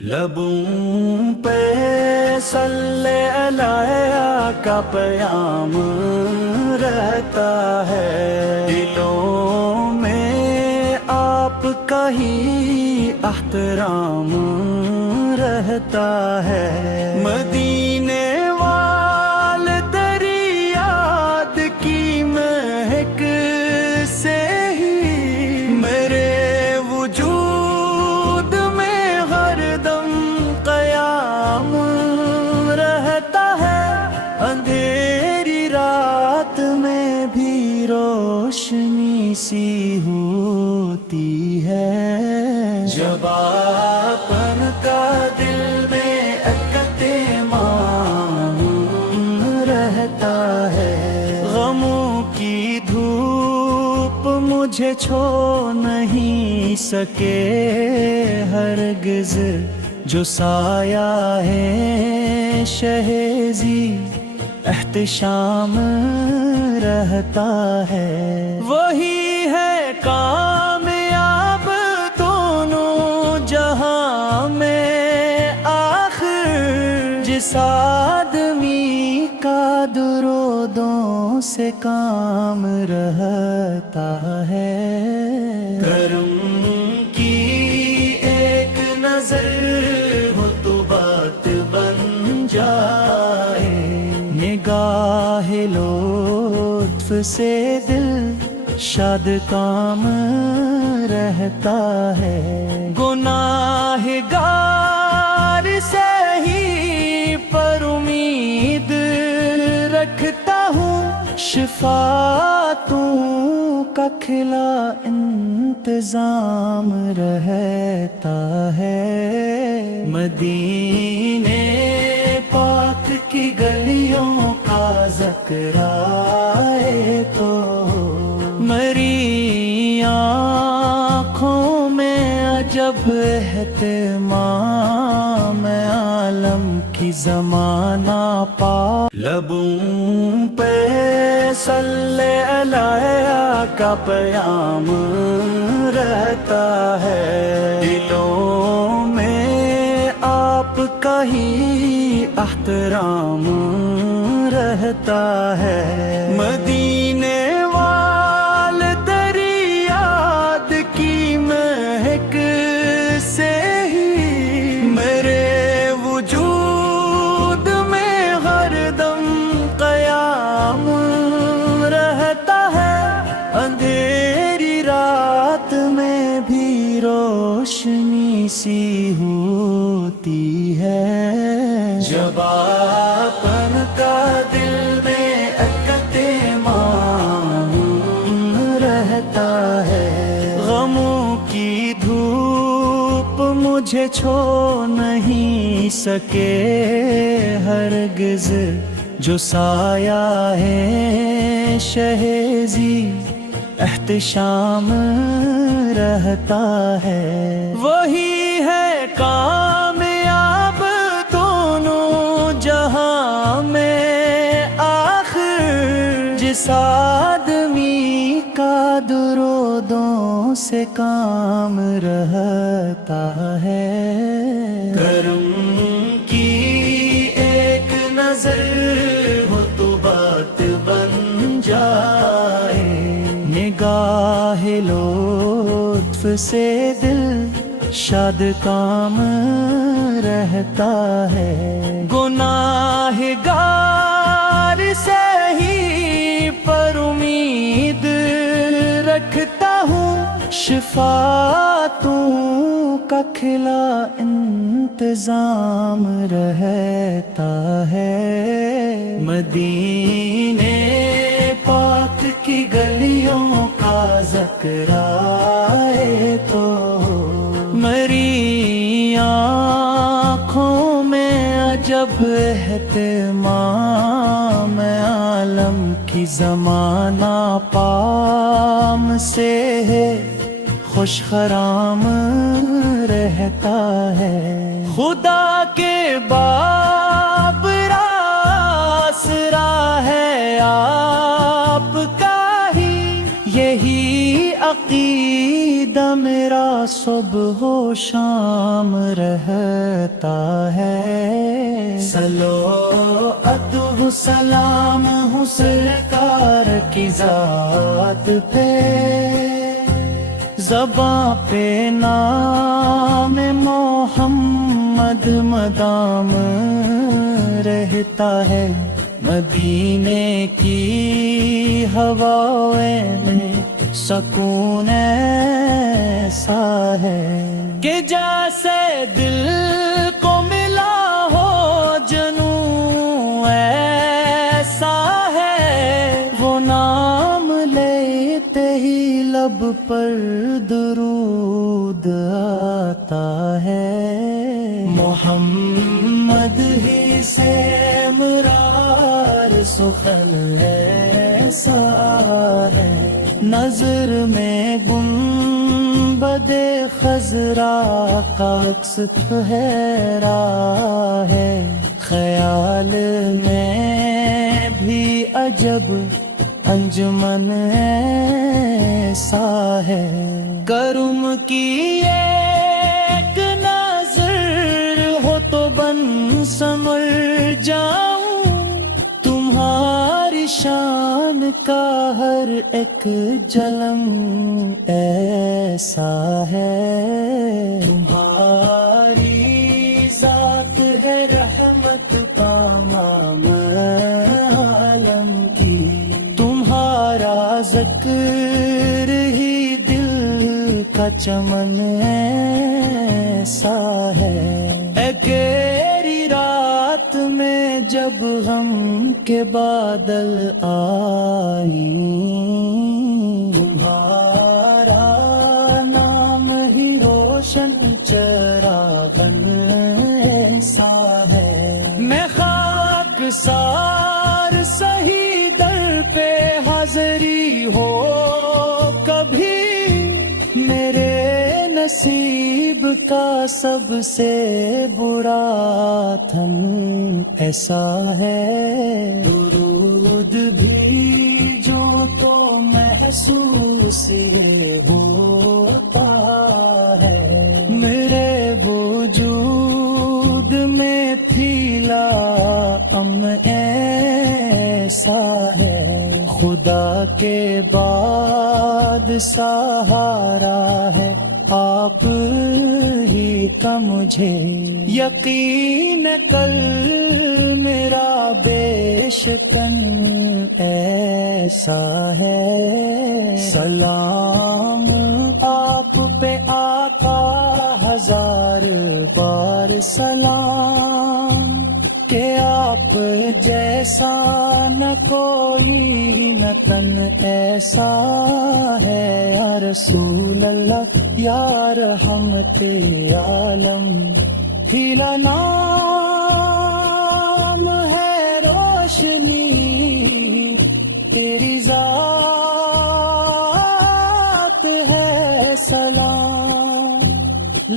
لبوں پہ صلی علیہ کا پیام رہتا ہے، دلوں میں آپ کا ہی احترام رہتا ہے۔ مدینے والے تیری یاد کی مہک سے ہی میرے وجود میں ہر دم قیام رہتا ہے۔ اندھیری رات میں بھی روشنی سی ہوتی ہے، جب اپن کا دل میں اکتمام رہتا ہے۔ غموں کی دھوپ مجھے چھو نہیں سکے ہرگز، جو سایہ ہے شہزی احتشام رہتا ہے۔ وہی ہے کامیاب دونوں جہاں میں آخر، جس آدمی کا درودوں سے کام رہتا ہے۔ کرم کی ایک نظر ہو تو بات بن جائے، نگاہ لطف سے دل شاد کام رہتا ہے۔ گناہ گار سے ہی پر امید رکھتا ہوں، شفاعتوں کا کھلا انتظام رہتا ہے۔ مدینے پاک کی گلیوں کا ذکر آئے تو میری آنکھوں میں عجب اہتمام عالم کی زمانہ پا۔ لبوں پہ صلی علیہ کا پیام رہتا ہے، دلوں میں آپ کا ہی احترام رہتا ہے۔ مدینے والے تیری یاد کی مہک سے ہی میرے وجود میں ہر دم قیام رہتا ہے۔ اندھیری رات میں بھی روشنی سی ہوتی ہے، جب اپن کا دل میں اکتمام رہتا ہے۔ غموں کی دھوپ مجھے چھو نہیں سکے ہرگز، جو سایہ ہے شہزی احتشام رہتا ہے۔ وہی ہے کامیاب دونوں جہاں میں آخر، جس آدمی کا درودوں سے کام رہتا ہے۔ کرم کی ایک نظر ہو تو بات بن جائے، نگاہ لطف سے دل شاد کام رہتا ہے۔ گناہ گار سے ہی پر امید رکھتا ہوں، شفاعتوں کا کھلا انتظام رہتا ہے۔ مدینے پاک کی گلیوں کا ذکر آئے تو میری آنکھوں میں عجب اہتمام عالم کی زمانہ پام سے ہے خوش خرام رہتا ہے۔ خدا کے باب آسرا ہے آپ کا ہی، یہی عقیدہ میرا صبح و شام رہتا ہے، سلو ادب سلام ہو سرکار کی ذات پہ، زباں پہ نام محمد مدام رہتا ہے، مدینے کی ہوائیں میں سکون ایسا ہے کہ جیسے دل کو ملا ہو جنوں ایسا ہے، وہ نام لیتے ہی لب پر درود آتا ہے، محمد ہی سے مرار سخن ایسا ہے، نظر میں گنبد خضرا کا عکس ٹھہرا ہے، خیال میں بھی عجب انجمن ایسا ہے، کرم کی ایک نظر ہو تو بن سمر جاؤں، تمہاری شان کا ہر ایک جلم ایسا ہے، تمہاری ذات ہے رحمت تمام عالم کی، تمہارا ذکر ہی دل کا چمن ایسا ہے، اے گہری رات میں جب غم کے بادل آئیں، تمہارا نام ہی روشن چراغن ایسا ہے، میں خاک سار سہی در پہ حاضری ہو کبھی، میرے نصیب کا سب سے برا تھن ایسا ہے، درود بھی جو تو محسوس یہ ہوتا ہے، میرے وجود میں پھیلا امن ایسا ہے، خدا کے بعد سہارا ہے آپ ہی کا مجھے، یقین کل میرا بے شکن ایسا ہے، سلام آپ پہ آقا ہزار بار سلام، کہ آپ جیسا نہ کوئی نہ تن ایسا ہے، یا رسول اللہ یا رحمت عالم، ہیلا نام ہے روشنی تیری ذات ہے سلام،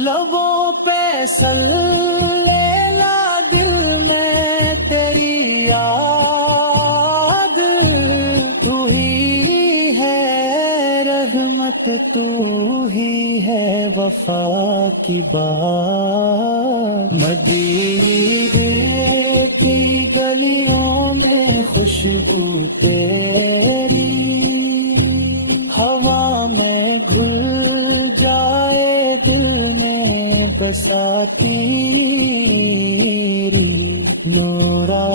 لبوں پہ سلیلا دل میں تیری یاد، تو ہی ہے رحمت، تو ہی ہے وفا کی بات، مدینے کی گلیوں میں خوشبو تیری، ہوا میں گھل جائے دل میں بساتی نورا